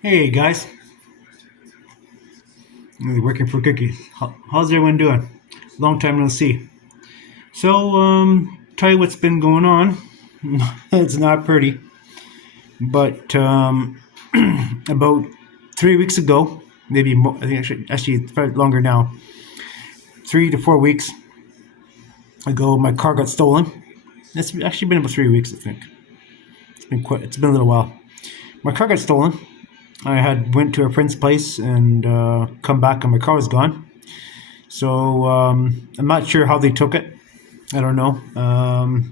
Hey guys, working for cookies. How's everyone doing? Long time no see. So, tell you what's been going on. It's not pretty, but about 3 weeks ago, maybe more, I think actually it's probably longer now. 3 to 4 weeks ago, my car got stolen. It's actually been about 3 weeks, I think. It's been a little while. My car got stolen. I had went to a friend's place and come back, and my car was gone. So I'm not sure how they took it. I don't know.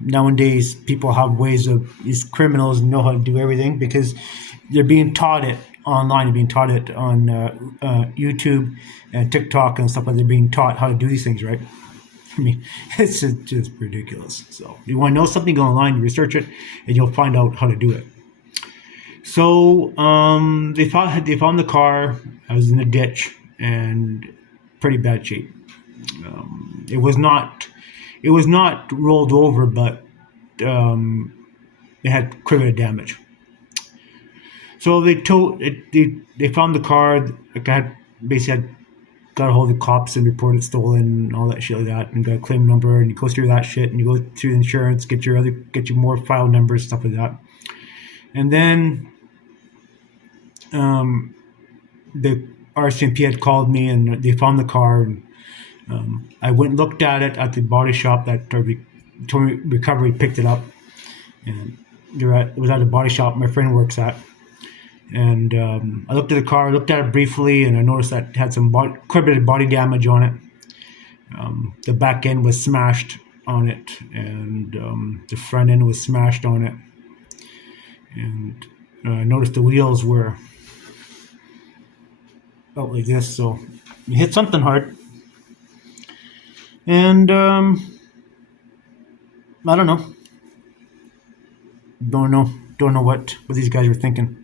Nowadays, people have ways of these criminals know how to do everything because they're being taught it online. They're being taught it on YouTube and TikTok and stuff like. They're being taught how to do these things, right? I mean, it's just ridiculous. So you want to know something, go online, research it, and you'll find out how to do it. So they found the car. I was in a ditch and pretty bad shape. It was not rolled over, but it had quite a bit of damage. So they found the car. Like I had basically had got a hold of the cops and reported stolen and all that shit like that, and got a claim number, and you go through that shit, and you go through the insurance, get your more file numbers, stuff like that, and then the RCMP had called me and they found the car. And I went and looked at it at the body shop that recovery picked it up, and it was at a body shop my friend works at. And I looked at the car, looked at it briefly, and I noticed that it had quite a bit of body damage on it. The back end was smashed on it, and the front end was smashed on it. And I noticed the wheels were out like this, so it hit something hard. And I don't know what these guys were thinking.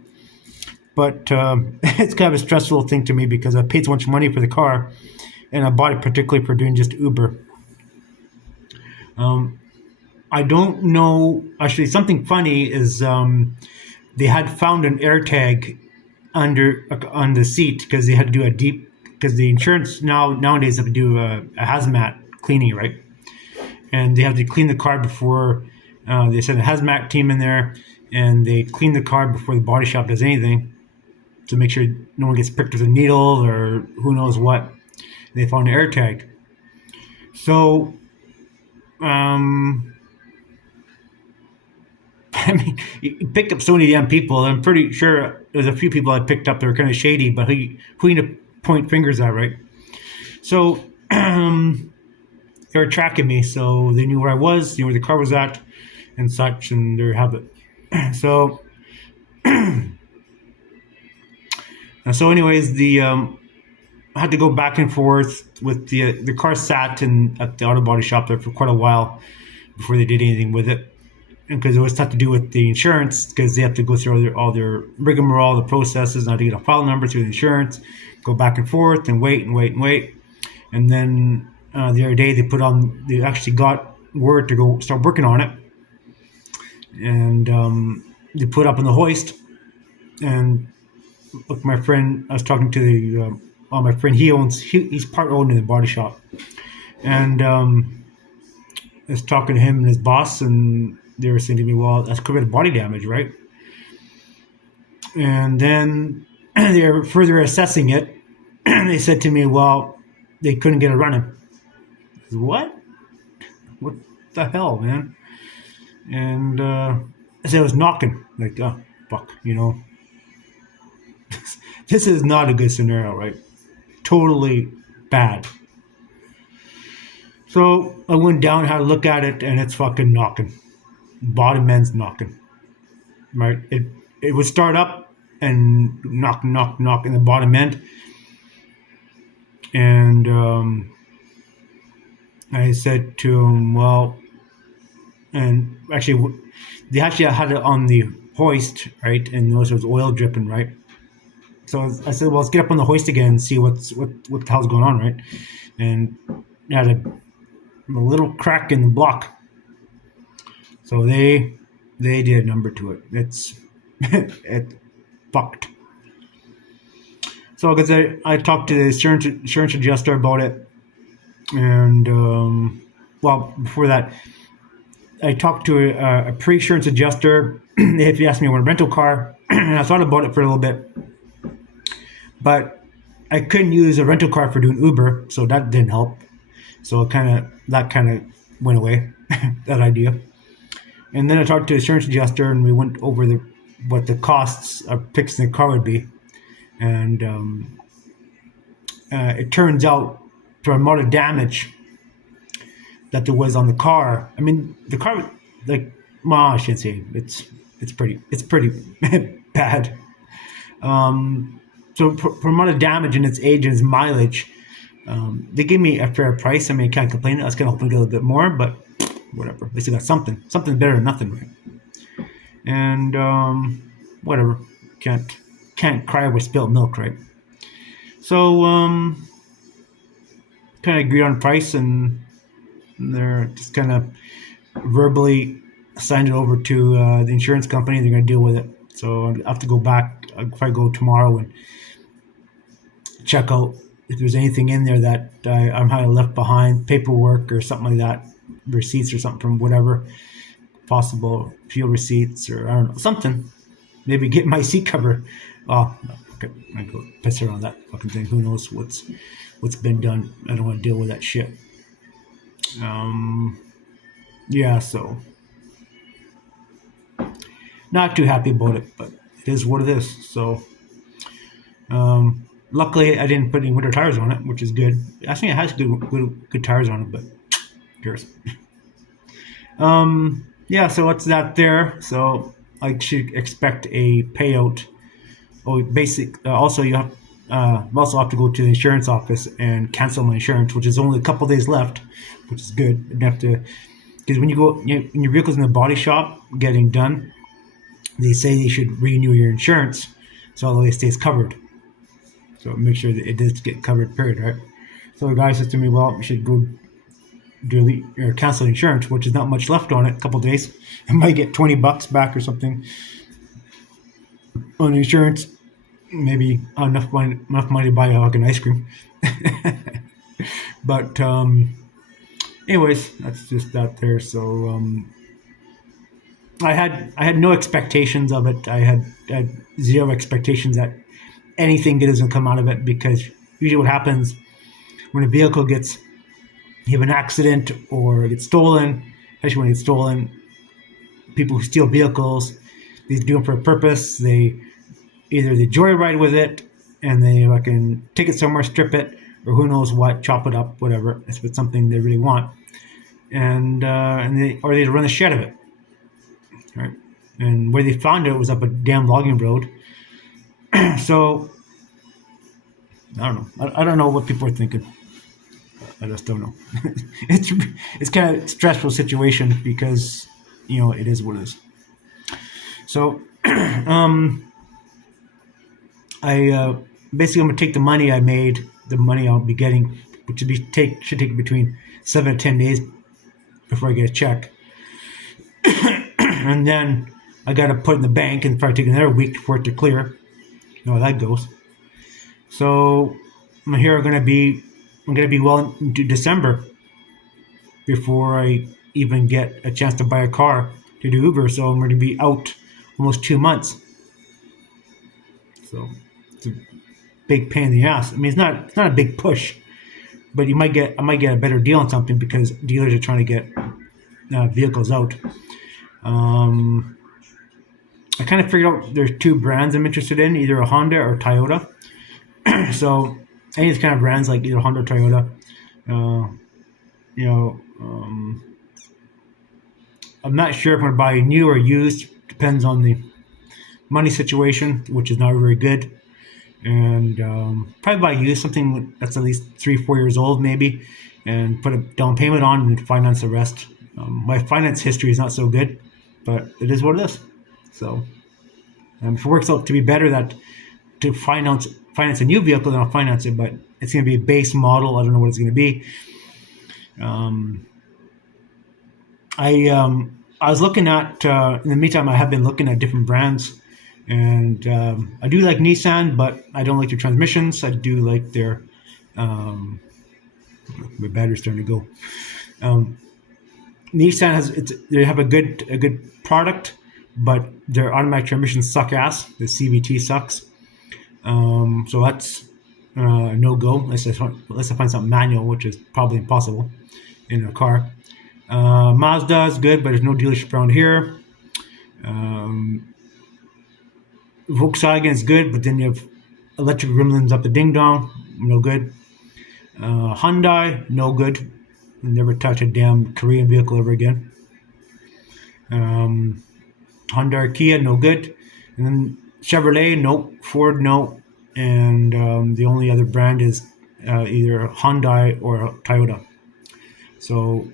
But it's kind of a stressful thing to me because I paid so much money for the car, and I bought it particularly for doing just Uber. I don't know. Actually, something funny is they had found an AirTag on the seat because they had to do because the insurance nowadays have to do a hazmat cleaning, right? And they have to clean the car before they send a hazmat team in there, and they clean the car before the body shop does anything to make sure no one gets pricked with a needle or who knows what. They found an AirTag. So, I mean, you picked up so many damn people. I'm pretty sure there's a few people I picked up that were kind of shady, but who you to point fingers at, right? So, they were tracking me, so they knew where I was, knew where the car was at, and such, and there you have it. So, anyways, I had to go back and forth with the car sat at the auto body shop there for quite a while before they did anything with it, because it was tough to do with the insurance because they have to go through all their rigmarole, the processes, and I had to get a file number through the insurance, go back and forth, and wait and wait and wait, and then the other day they actually got word to go start working on it, and they put up on the hoist. And with my friend, I was talking to my friend. He's part owned in the body shop, and I was talking to him and his boss, and they were saying to me, "Well, that's could be body damage, right?" And then they were further assessing it. They said to me, "Well, they couldn't get it running." I said, what? What the hell, man? And I said, "I was knocking." Like, oh, fuck, this is not a good scenario, right? Totally bad. So I went down, had a look at it, and it's fucking knocking. Bottom end's knocking, right? It would start up and knock, knock, knock in the bottom end. And I said to him, well, and actually, they actually had it on the hoist, right? And notice there was oil dripping, right? So I said, well, let's get up on the hoist again and see what the hell's going on, right? And it had a little crack in the block. So they did a number to it. It's it fucked. So because I talked to the insurance adjuster about it, and well, before that, I talked to a pre-insurance adjuster. If you asked me, I want a rental car, and I thought about it for a little bit, but I couldn't use a rental car for doing Uber, so that didn't help. So that kind of went away, that idea. And then I talked to an insurance adjuster, and we went over what the costs of fixing the car would be. And it turns out, for the amount of damage that there was on the car, I mean, the car, like, well, I shouldn't say it's pretty bad. So for amount of damage and its age and its mileage, they gave me a fair price. I mean, I can't complain. I was kind of hoping to get a little bit more, but whatever. At least I got something better than nothing, right? And whatever. Can't cry with spilt milk, right? So kind of agreed on price, and they're just kind of verbally signed it over to the insurance company. They're going to deal with it. So I'll have to go back. If I go tomorrow and check out if there's anything in there that I might have left behind, paperwork or something like that, receipts or something from whatever, possible fuel receipts or I don't know, something. Maybe get my seat cover. Oh, okay, I go piss around that fucking thing. Who knows what's been done? I don't want to deal with that shit. Yeah, so not too happy about it, but it is what it is. So luckily I didn't put any winter tires on it, which is good. I think it has good tires on it, but cheers. Yeah, so what's that there? So I should expect a payout. Oh, also you have also have to go to the insurance office and cancel my insurance, which is only a couple days left, which is good. You have to, because when your vehicle's in the body shop getting done, they say you should renew your insurance so all the way it stays covered. So make sure that it does get covered, period, right? So the guy says to me, well, you should go cancel insurance, which is not much left on it, a couple of days. I might get $20 back or something on insurance. Maybe enough money to buy a fucking ice cream. But anyways, that's just that there. So I had no expectations of it. I had zero expectations that anything good is going to come out of it, because usually what happens when a vehicle you have an accident or it gets stolen, especially when it gets stolen, people who steal vehicles, they do it for a purpose. They joyride with it and they fucking take it somewhere, strip it, or who knows what, chop it up, whatever. If it's something they really want, and they run the shed of it, right? And where they found it was up a damn logging road. So I don't know. I don't know what people are thinking. I just don't know. It's kind of a stressful situation because it is what it is. So I basically I'm gonna take the money I made, the money I'll be getting, which should take between 7 to 10 days before I get a check, and then I got to put it in the bank and probably take another week for it to clear. You know how that goes. So I'm gonna be well into December before I even get a chance to buy a car to do Uber. So I'm going to be out almost 2 months. So it's a big pain in the ass. I mean, it's not a big push, but I might get a better deal on something because dealers are trying to get vehicles out. I kind of figured out there's two brands I'm interested in, either a Honda or Toyota. So any of these kind of brands like either Honda or Toyota, I'm not sure if I'm going to buy new or used. Depends on the money situation, which is not very good. And probably buy used, something that's at least 3-4 years old maybe, and put a down payment on and finance the rest. My finance history is not so good, but it is what it is. So if it works out to be better that to finance a new vehicle, then I'll finance it, but it's going to be a base model. I don't know what it's going to be. I was looking at, in the meantime, I have been looking at different brands And I do like Nissan, but I don't like their transmissions. I do like their my battery's starting to go. Nissan they have a good product, but their automatic transmissions suck ass. The CVT sucks. So that's no go unless I find something manual, which is probably impossible in a car. Mazda is good, but there's no dealership around here. Volkswagen is good, but then you have electric gremlins up the ding dong, no good. Hyundai, no good. Never touch a damn Korean vehicle ever again. Honda, Kia, no good. And then Chevrolet, no. Ford, no. And the only other brand is either Hyundai or Toyota. So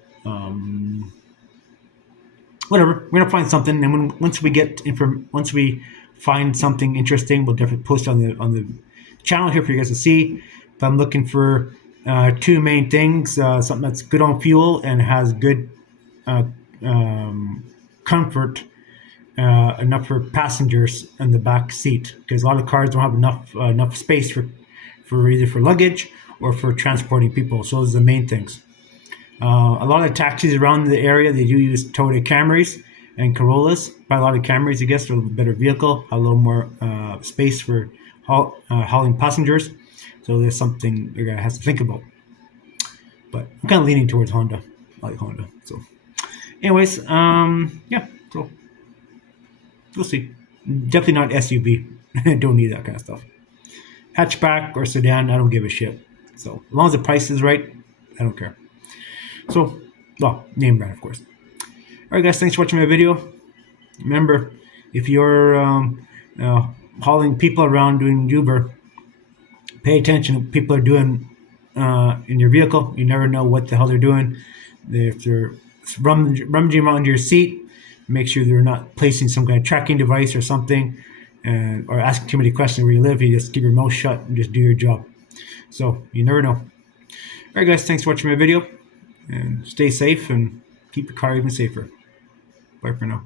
whatever, we're gonna find something, and once we find something interesting, we'll definitely post it on the channel here for you guys to see. But I'm looking for two main things: something that's good on fuel and has good comfort, enough for passengers in the back seat, because a lot of cars don't have enough space for either for luggage or for transporting people. So those are the main things. A lot of taxis around the area, they do use Toyota Camrys and Corollas. By a lot of Camrys, I guess, they're a little better vehicle, a little more space for hauling passengers. So there's something you're gonna have to think about. But I'm kind of leaning towards Honda. I like Honda. So, anyways, yeah. So we'll see. Definitely not SUV. Don't need that kind of stuff. Hatchback or sedan, I don't give a shit. So as long as the price is right, I don't care. So, well, name brand, of course. Alright guys, thanks for watching my video. Remember, if you're hauling people around doing Uber, pay attention to what people are doing in your vehicle. You never know what the hell they're doing. If they're rummaging around your seat, make sure they're not placing some kind of tracking device or something, or asking too many questions where you live. You just keep your mouth shut and just do your job. So, you never know. Alright guys, thanks for watching my video. And stay safe and keep your car even safer. Bye for now.